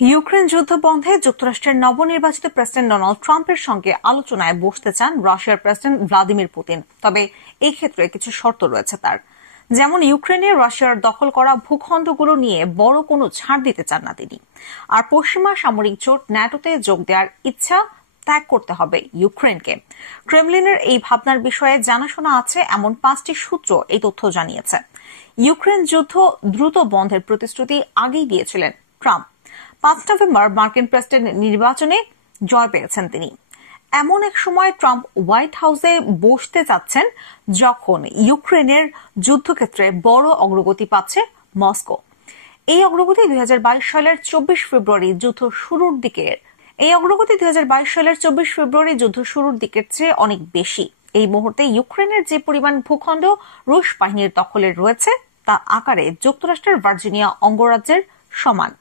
Ukraine যুদ্ধ বন্ধে যুক্তরাষ্ট্রের নবনির্বাচিত প্রেসিডেন্ট ডোনাল্ড ট্রাম্পের সঙ্গে আলোচনায় বসতে চান রাশিয়ার প্রেসিডেন্ট ভ্লাদিমির পুতিন। তবে এই ক্ষেত্রে কিছু শর্ত রয়েছে তার, যেমন ইউক্রেনে রাশিয়ার দখল করা ভূখণ্ডগুলো নিয়ে বড় কোনো ছাড় দিতে চান না তিনি। আর পশ্চিমা সামরিক জোট ন্যাটোতে যোগ দেওয়ার ইচ্ছা ত্যাগ করতে হবে ইউক্রেনকে। ক্রেমলিনের এই ভাবনার বিষয়ে জানাশোনা আছে এমন 5টি সূত্র এই তথ্য জানিয়েছে। ইউক্রেন যুদ্ধ দ্রুত বন্ধের প্রতিশ্রুতি আগেই দিয়েছিলেন ট্রাম্প। 5 নভেম্বর মার্কিন প্রেসিডেন্ট নির্বাচনে জয় পেয়েছেন তিনি। এমন এক সময় ট্রাম্প হোয়াইট হাউসে বসতে চাচ্ছেন যখন ইউক্রেনের যুদ্ধক্ষেত্রে বড় অগ্রগতি পাচ্ছে মস্কো। এই অগ্রগতি 2022 সালের 24 ফেব্রুয়ারি যুদ্ধ শুরুর দিকের চেয়ে অনেক বেশি। এই মুহূর্তে ইউক্রেনের যে পরিমাণ ভূখণ্ড রুশ বাহিনীর দখলে রয়েছে তা আকারে যুক্তরাষ্ট্রের ভার্জিনিয়া অঙ্গরাজ্যের সমান।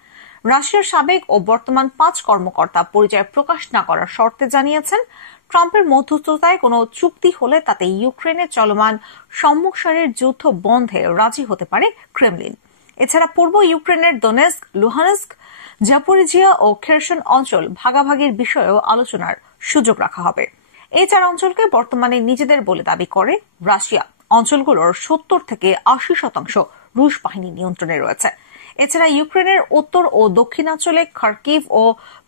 রাশিয়ার সাবেক ও বর্তমান 5 কর্মকর্তা পরিচয় প্রকাশ না করার শর্তে জানিয়েছেন, ট্রাম্পের মধ্যস্থতায় কোনো চুক্তি হলে তাতে ইউক্রেনের চলমান সম্মুখ সারির যুদ্ধ বন্ধে রাজি হতে পারে ক্রেমলিন। এছাড়া পূর্ব ইউক্রেনের দোনেস্ক, লুহানস্ক, জাপোরিজিয়া ও খেরসন অঞ্চল ভাগাভাগির বিষয়েও আলোচনার সুযোগ রাখা হবে। এই 4 অঞ্চলকে বর্তমানে নিজেদের বলে দাবি করে রাশিয়া। অঞ্চলগুলোর 70 থেকে 80% রুশ বাহিনী নিয়ন্ত্রণে রয়েছে। এছাড়া ইউক্রেনের উত্তর ও দক্ষিণাঞ্চলে খার্কিভ ও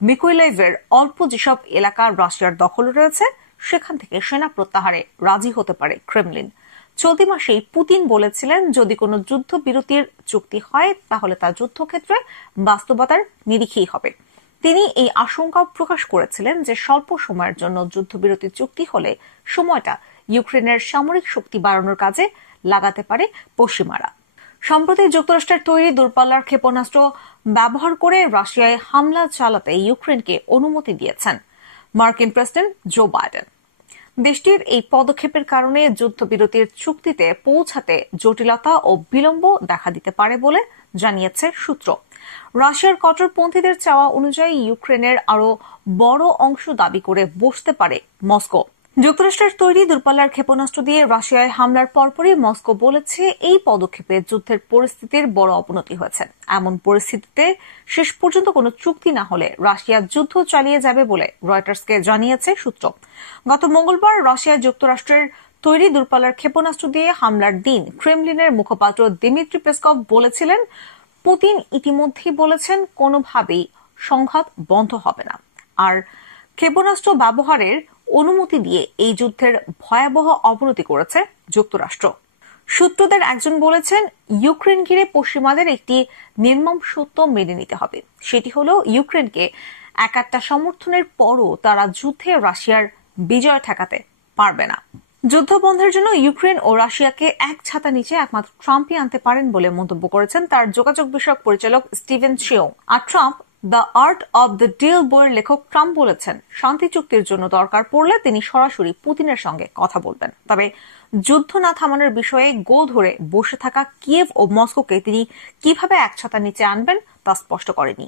মিকোলাইভের অল্প যেসব এলাকা রাশিয়ার দখলে রয়েছে সেখান থেকে সেনা প্রত্যাহারে রাজি হতে পারে ক্রেমলিন। চলতি মাসেই পুতিন বলেছিলেন, যদি কোনো যুদ্ধবিরতির চুক্তি হয় তাহলে তা যুদ্ধক্ষেত্রে বাস্তবতার নিরিখেই হবে। তিনি এই আশঙ্কা প্রকাশ করেছিলেন যে স্বল্প সময়ের জন্য যুদ্ধবিরতি চুক্তি হলে সময়টা ইউক্রেনের সামরিক শক্তি বাড়ানোর কাজে লাগাতে পারে পশ্চিমারা। সম্প্রতি যুক্তরাষ্ট্রের তৈরি দূরপাল্লার ক্ষেপণাস্ত্র ব্যবহার করে রাশিয়ায় হামলা চালাতে ইউক্রেনকে অনুমতি দিয়েছেন মার্কিন প্রেসিডেন্ট জো বাইডেন। দেশটির এই পদক্ষেপের কারণে যুদ্ধবিরতির চুক্তিতে পৌঁছাতে জটিলতা ও বিলম্ব দেখা দিতে পারে বলে জানিয়েছে সূত্র। রাশিয়ার কট্টরপন্থীদের চাওয়া অনুযায়ী ইউক্রেনের আরো বড় অংশ দাবি করে বসতে পারে মস্কো। যুক্তরাষ্ট্রের তৈরি দূরপাল্লার ক্ষেপণাস্ত্র দিয়ে রাশিয়ায় হামলার পরপরই মস্কো বলেছে, এই পদক্ষেপে যুদ্ধের পরিস্থিতির বড় অবনতি হয়েছে। এমন পরিস্থিতিতে শেষ পর্যন্ত কোনো চুক্তি না হলে রাশিয়া যুদ্ধ চালিয়ে যাবে বলে রয়টার্সকে জানিয়েছে সূত্র। গত মঙ্গলবার রাশিয়া যুক্তরাষ্ট্রের তৈরি দূরপাল্লার ক্ষেপণাস্ত্র দিয়ে হামলার দিন ক্রেমলিনের মুখপাত্র দিমিত্রি পেসকভ বলেছিলেন, পুতিন ইতিমধ্যেই বলেছেন কোনোভাবেই সংঘাত বন্ধ হবে না। আর ক্ষেপণাস্ত্র ব্যবহারের অনুমতি দিয়ে এই যুদ্ধের ভয়াবহ অবনতি করেছে যুক্তরাষ্ট্র। সূত্রদের একজন বলেছেন, ইউক্রেন ঘিরে পশ্চিমাদের একটি নির্মম সত্য মেনে নিতে হবে। সেটি হলো, ইউক্রেনকে একটা সমর্থনের পরও তারা যুদ্ধে রাশিয়ার বিজয় ঠেকাতে পারবে না। যুদ্ধ বন্ধের জন্য ইউক্রেন ও রাশিয়াকে এক ছাতা নিচে একমাত্র ট্রাম্পই আনতে পারেন বলে মন্তব্য করেছেন তার যোগাযোগ বিষয়ক পরিচালক স্টিভেন শিও। আর Trump the Art of the Deal বইয়ের লেখক ট্রাম্প বলেছেন, শান্তি চুক্তির জন্য দরকার পড়লে তিনি সরাসরি পুতিনের সঙ্গে কথা বলবেন। তবে যুদ্ধ না থামানোর বিষয়ে গোল ধরে বসে থাকা কিয়েভ ও মস্কোকে তিনি কিভাবে এক ছাতার নিচে আনবেন তা স্পষ্ট করেনি।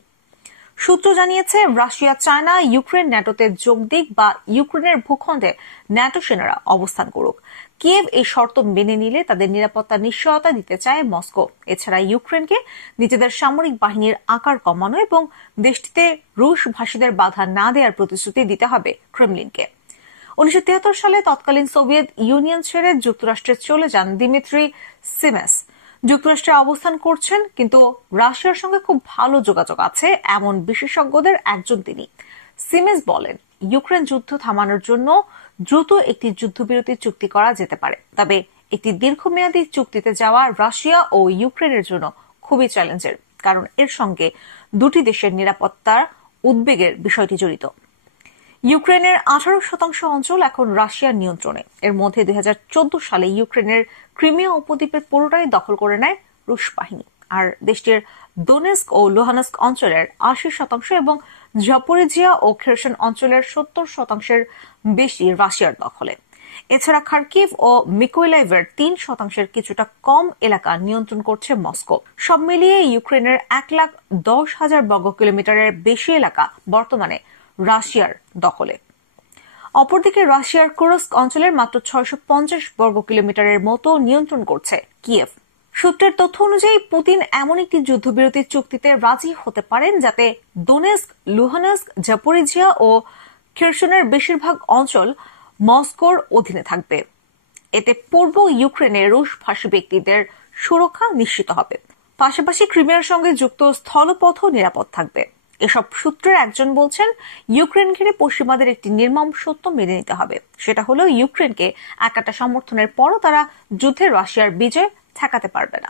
সূত্র জানিয়েছে, রাশিয়া চায় না ইউক্রেন ন্যাটোতে যোগ দিক বা ইউক্রেনের ভূখণ্ডে ন্যাটো সেনারা অবস্থান করুক। কিয়েভ এই শর্ত মেনে নিলে তাদের নিরাপত্তার নিশ্চয়তা দিতে চায় মস্কো। এছাড়া ইউক্রেনকে নিজেদের সামরিক বাহিনীর আকার কমানো এবং দেশটিতে রুশ ভাষীদের বাধা না দেওয়ার প্রতিশ্রুতি দিতে হবে ক্রেমলিনকে। 1973 সালে তৎকালীন সোভিয়েত ইউনিয়ন ছেড়ে যুক্তরাষ্ট্রে চলে যান দিমিত্রি সিমেস। যুক্তরাষ্ট্রে অবস্থান করছেন, কিন্তু রাশিয়ার সঙ্গে খুব ভালো যোগাযোগ আছে এমন বিশেষজ্ঞদের একজন তিনি। সিমেস বলেন, ইউক্রেন যুদ্ধ থামানোর জন্য দ্রুত একটি যুদ্ধবিরতি চুক্তি করা যেতে পারে। তবে একটি দীর্ঘমেয়াদী চুক্তিতে যাওয়া রাশিয়া ও ইউক্রেনের জন্য খুবই চ্যালেঞ্জের, কারণ এর সঙ্গে দুটি দেশের নিরাপত্তার উদ্বেগের বিষয়টি জড়িত। ইউক্রেনের 18% অঞ্চল এখন রাশিয়ার নিয়ন্ত্রণে। এর মধ্যে 2014 সালে ইউক্রেনের ক্রিমিয়া উপদ্বীপের পুরোটাই দখল করে নেয় রুশ বাহিনী। আর দেশটির দোনেস্ক ও লুহানস্ক অঞ্চলের 80% এবং জাপোরিজিয়া ও খেরসন অঞ্চলের 70% বেশি রাশিয়ার দখলে। এছাড়া খার্কিভ ও মিকোলাইভের 3% কিছুটা কম এলাকা নিয়ন্ত্রণ করছে মস্কো। সব মিলিয়ে ইউক্রেনের 1,10,000 বর্গ কিলোমিটারের বেশি এলাকা বর্তমানে রাশিয়ার দখলে। অপরদিকে রাশিয়ার কুরস্ক অঞ্চলের মাত্র 650 বর্গ কিলোমিটারের মতো নিয়ন্ত্রণ করছে কিয়েভ। সূত্রের তথ্য অনুযায়ী পুতিন এমন একটি যুদ্ধবিরতি চুক্তিতে রাজি হতে পারেন যাতে দোনেস্ক, লুহানস্ক, জাপোরিজিয়া ও খেরসনের বেশিরভাগ অঞ্চল মস্কোর অধীনে থাকবে। এতে পূর্ব ইউক্রেনে রুশভাষী ব্যক্তিদের সুরক্ষা নিশ্চিত হবে। পাশাপাশি ক্রিমিয়ার সঙ্গে যুক্ত স্থলপথও নিরাপদ থাকবে। এসব সূত্রের একজন বলছেন, ইউক্রেন ঘিরে পশ্চিমাদের একটি নির্মম সত্য মেনে নিতে হবে। সেটা হলো ইউক্রেনকে একাটা সমর্থনের পরও তারা যুদ্ধে রাশিয়ার বিজয় ঠেকাতে পারবে না।